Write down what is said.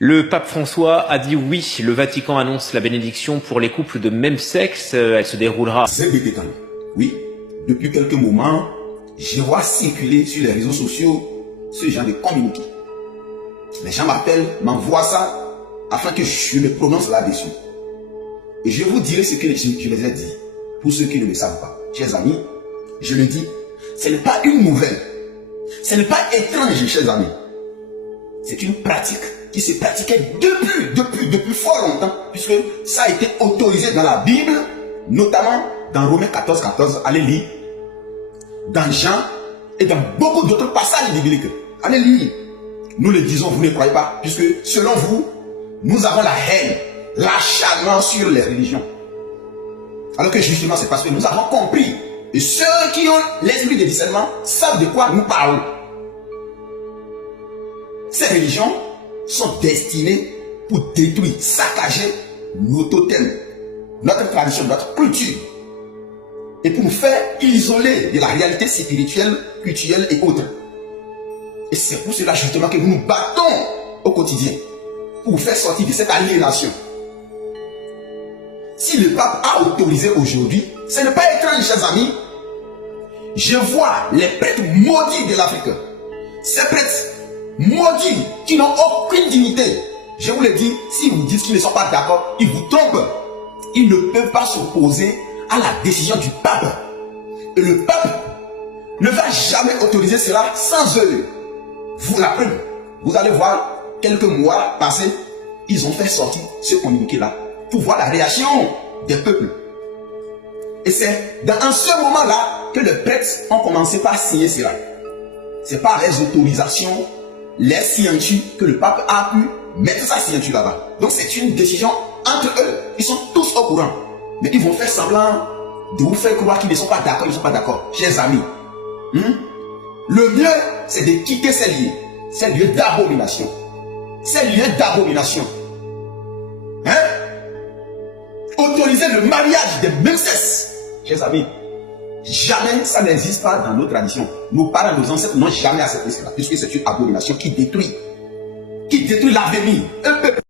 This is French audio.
Le pape François a dit oui, le Vatican annonce la bénédiction pour les couples de même sexe. Elle se déroulera. Oui, depuis quelques moments, je vois circuler sur les réseaux sociaux ce genre de communiqué. Les gens m'appellent, m'envoient ça afin que je me prononce là-dessus. Et je vous dirai ce que je les ai dit. Pour ceux qui ne le savent pas, chers amis, je le dis, ce n'est pas une nouvelle. Ce n'est pas étrange, chers amis. C'est une pratique qui se pratiquait depuis fort longtemps, puisque ça a été autorisé dans la Bible, notamment dans Romains 14, allez lire, dans Jean et dans beaucoup d'autres passages bibliques. Allez lire. Nous le disons, vous ne croyez pas, puisque selon vous, nous avons la haine, l'acharnement sur les religions. Alors que justement, c'est parce que nous avons compris. Et ceux qui ont l'esprit de discernement savent de quoi nous parlons. Ces religions sont destinées pour détruire, saccager nos totems, notre tradition, notre culture. Et pour nous faire isoler de la réalité spirituelle, culturelle et autres. Et c'est pour cela justement que nous nous battons au quotidien pour vous faire sortir de cette aliénation. Si le pape a autorisé aujourd'hui, ce n'est pas étrange, chers amis. Je vois les prêtres maudits de l'Afrique. Ces prêtres maudits qui n'ont aucune dignité. Je vous le dis, si vous dites qu'ils ne sont pas d'accord, ils vous trompent. Ils ne peuvent pas s'opposer à la décision du pape. Et le pape ne va jamais autoriser cela sans eux. Vous la preuve, vous allez voir quelques mois passés, ils ont fait sortir ce communiqué-là pour voir la réaction des peuples. Et c'est dans ce moment-là que les prêtres ont commencé par signer cela. C'est par les autorisations, les signatures que le pape a pu mettre sa signature là-bas. Donc c'est une décision entre eux. Ils sont tous au courant. Mais ils vont faire semblant de vous faire croire qu'ils ne sont pas d'accord, ils ne sont pas d'accord. Chers amis, le mieux, c'est de quitter ces lieux d'abomination. Ces lieux d'abomination. Autoriser le mariage des mêmes sexes. Chers amis, jamais ça n'existe pas dans nos traditions. Nos parents, nos ancêtres n'ont jamais accepté cela, puisque c'est une abomination qui détruit l'avenir. Un peuple